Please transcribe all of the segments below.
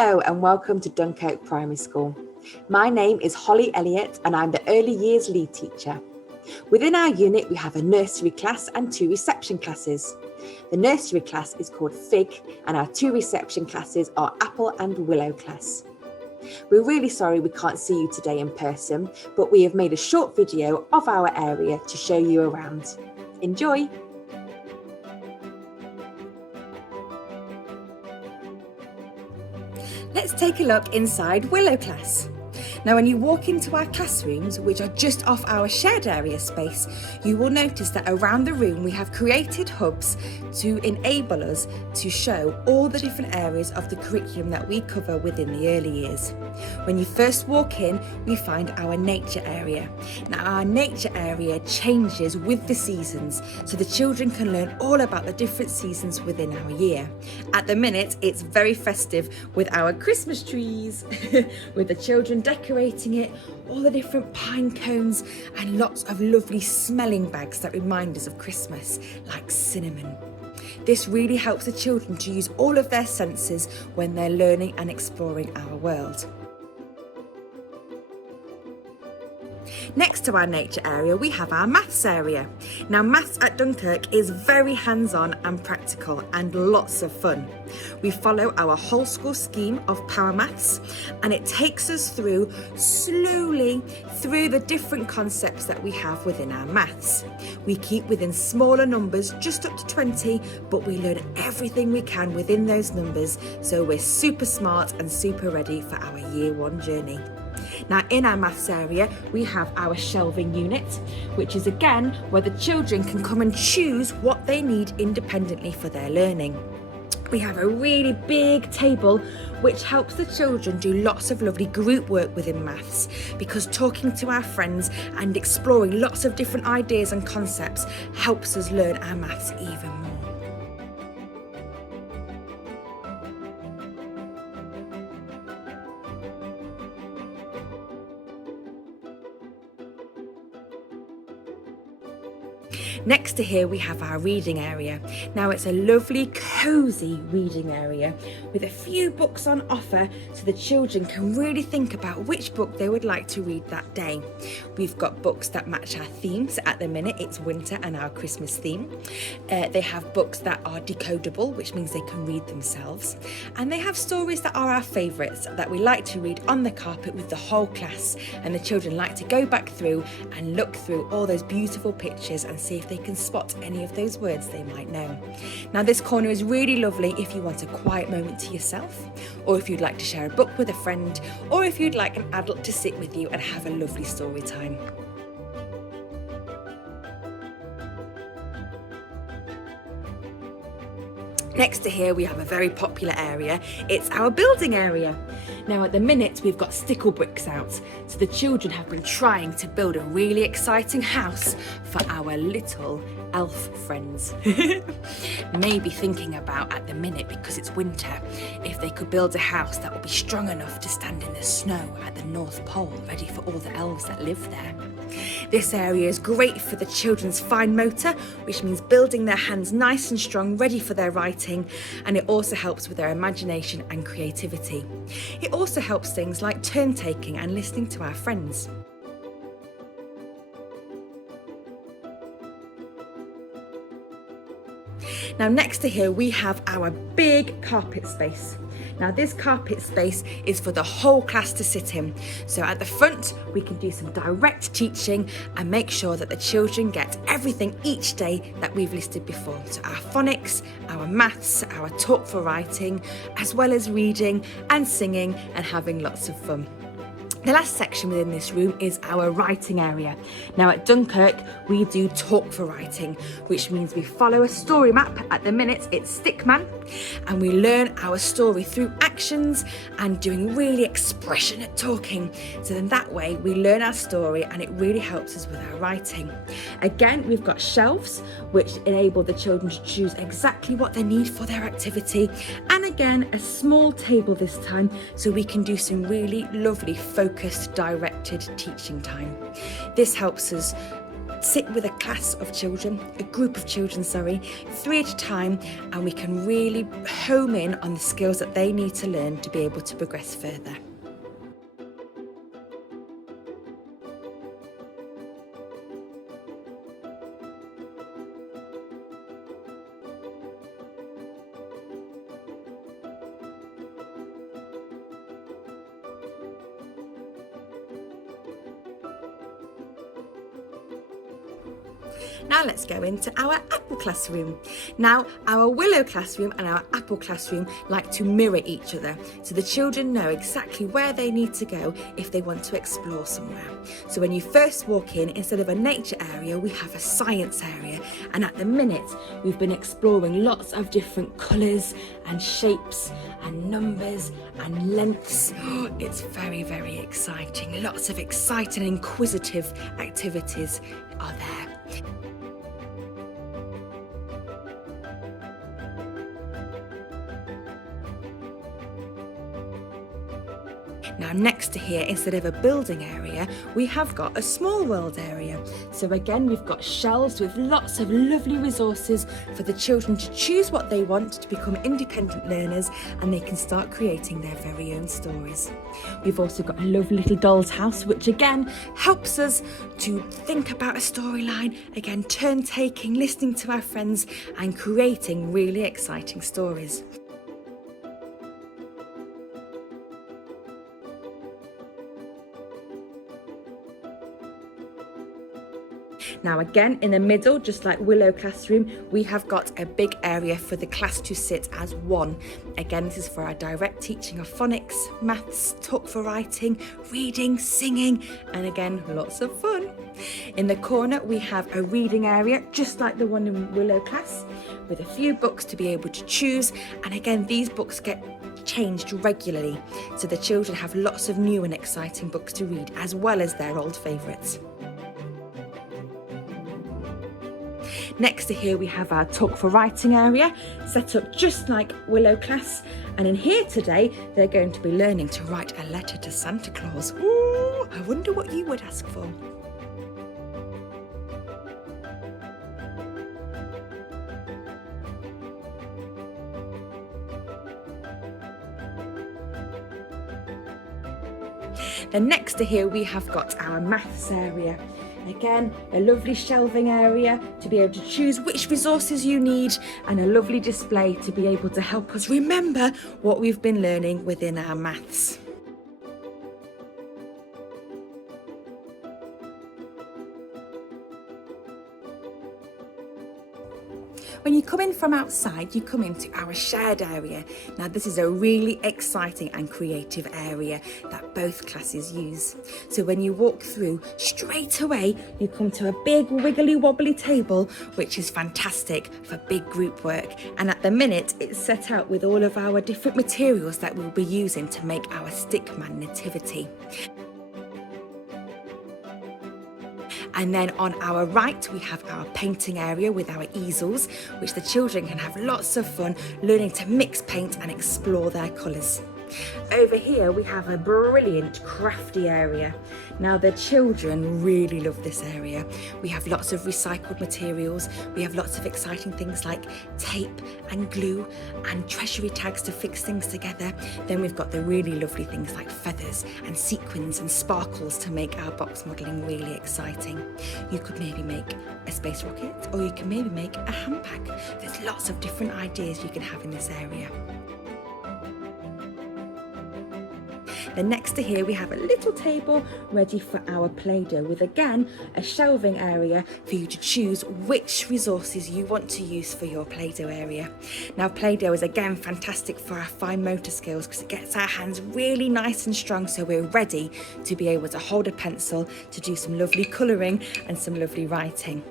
Hello and welcome to Dunkirk Primary School. My name is Holly Elliott and I'm the Early Years Lead Teacher. Within our unit we have a nursery class and 2 reception classes. The nursery class is called Fig and our 2 reception classes are Apple and Willow Class. We're really sorry we can't see you today in person, but we have made a short video of our area to show you around. Enjoy! Let's take a look inside Willow Class. Now when you walk into our classrooms, which are just off our shared area space, you will notice that around the room we have created hubs to enable us to show all the different areas of the curriculum that we cover within the early years. When you first walk in, we find our nature area. Now our nature area changes with the seasons, so the children can learn all about the different seasons within our year. At the minute, it's very festive with our Christmas trees, with the children decorating it, all the different pine cones and lots of lovely smelling bags that remind us of Christmas, like cinnamon. This really helps the children to use all of their senses when they're learning and exploring our world. Next to our nature area, we have our maths area. Now maths at Dunkirk is very hands-on and practical and lots of fun. We follow our whole school scheme of Power Maths and it takes us through slowly through the different concepts that we have within our maths. We keep within smaller numbers, just up to 20, but we learn everything we can within those numbers, so we're super smart and super ready for our year 1 journey. Now in our maths area we have our shelving unit, which is again where the children can come and choose what they need independently for their learning. We have a really big table which helps the children do lots of lovely group work within maths, because talking to our friends and exploring lots of different ideas and concepts helps us learn our maths even more. Next to here we have our reading area. Now it's a lovely cosy reading area with a few books on offer, so the children can really think about which book they would like to read that day. We've got books that match our themes. At the minute it's winter and our Christmas theme. They have books that are decodable, which means they can read themselves, and they have stories that are our favourites that we like to read on the carpet with the whole class, and the children like to go back through and look through all those beautiful pictures and see if they can spot any of those words they might know. Now this corner is really lovely if you want a quiet moment to yourself, or if you'd like to share a book with a friend, or if you'd like an adult to sit with you and have a lovely story time. Next to here we have a very popular area. It's our building area. Now at the minute we've got stickle bricks out, so the children have been trying to build a really exciting house for our little elf friends. Maybe thinking about at the minute, because it's winter, if they could build a house that would be strong enough to stand in the snow at the North Pole, ready for all the elves that live there. This area is great for the children's fine motor, which means building their hands nice and strong, ready for their writing, and it also helps with their imagination and creativity. It also helps things like turn taking and listening to our friends. Now next to here we have our big carpet space. Now this carpet space is for the whole class to sit in. So at the front we can do some direct teaching and make sure that the children get everything each day that we've listed before. So our phonics, our maths, our talk for writing, as well as reading and singing and having lots of fun. The last section within this room is our writing area. Now at Dunkirk we do talk for writing, which means we follow a story map. At the minute it's Stickman, and we learn our story through actions and doing really expressionate talking. So then that way we learn our story and it really helps us with our writing. Again, we've got shelves which enable the children to choose exactly what they need for their activity, and again a small table this time so we can do some really lovely focused directed teaching time. This helps us sit with a class of children, a group of children, 3 at a time, and we can really home in on the skills that they need to learn to be able to progress further. Now let's go into our Apple Classroom. Now, our Willow Classroom and our Apple Classroom like to mirror each other, so the children know exactly where they need to go if they want to explore somewhere. So when you first walk in, instead of a nature area, we have a science area. And at the minute, we've been exploring lots of different colours and shapes and numbers and lengths. It's very, very exciting. Lots of exciting and inquisitive activities are there. Now next to here, instead of a building area, we have got a small world area. So again, we've got shelves with lots of lovely resources for the children to choose what they want to become independent learners, and they can start creating their very own stories. We've also got a lovely little doll's house, which again helps us to think about a storyline, again turn taking, listening to our friends and creating really exciting stories. Now again, in the middle, just like Willow Classroom, we have got a big area for the class to sit as one. Again, this is for our direct teaching of phonics, maths, talk for writing, reading, singing, and again, lots of fun. In the corner, we have a reading area, just like the one in Willow Class, with a few books to be able to choose. And again, these books get changed regularly, so the children have lots of new and exciting books to read, as well as their old favourites. Next to here we have our talk for writing area, set up just like Willow Class, and in here today they're going to be learning to write a letter to Santa Claus. Ooh, I wonder what you would ask for. Then next to here we have got our maths area. Again, a lovely shelving area to be able to choose which resources you need, and a lovely display to be able to help us remember what we've been learning within our maths. When you come in from outside, you come into our shared area. Now this is a really exciting and creative area that both classes use. So when you walk through, straight away you come to a big wiggly wobbly table, which is fantastic for big group work. And at the minute it's set out with all of our different materials that we'll be using to make our stickman nativity. And then on our right, we have our painting area with our easels, which the children can have lots of fun learning to mix paint and explore their colours. Over here, we have a brilliant crafty area. Now, the children really love this area. We have lots of recycled materials. We have lots of exciting things like tape and glue and treasury tags to fix things together. Then we've got the really lovely things like feathers and sequins and sparkles to make our box modelling really exciting. You could maybe make a space rocket, or you can maybe make a handbag. There's lots of different ideas you can have in this area. Then next to here we have a little table ready for our Play-Doh, with again a shelving area for you to choose which resources you want to use for your Play-Doh area. Now Play-Doh is again fantastic for our fine motor skills because it gets our hands really nice and strong, so we're ready to be able to hold a pencil to do some lovely colouring and some lovely writing.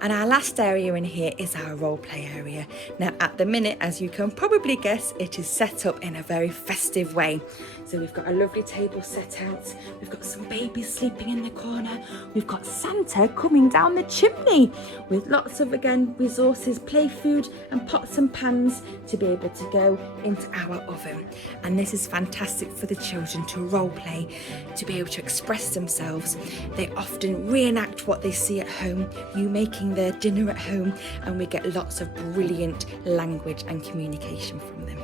And our last area in here is our role play area. Now at the minute, as you can probably guess, it is set up in a very festive way. So we've got a lovely table set out, we've got some babies sleeping in the corner, we've got Santa coming down the chimney with lots of, again, resources, play food and pots and pans to be able to go into our oven. And this is fantastic for the children to role play, to be able to express themselves. They often reenact what they see at home, you making their dinner at home, and we get lots of brilliant language and communication from them.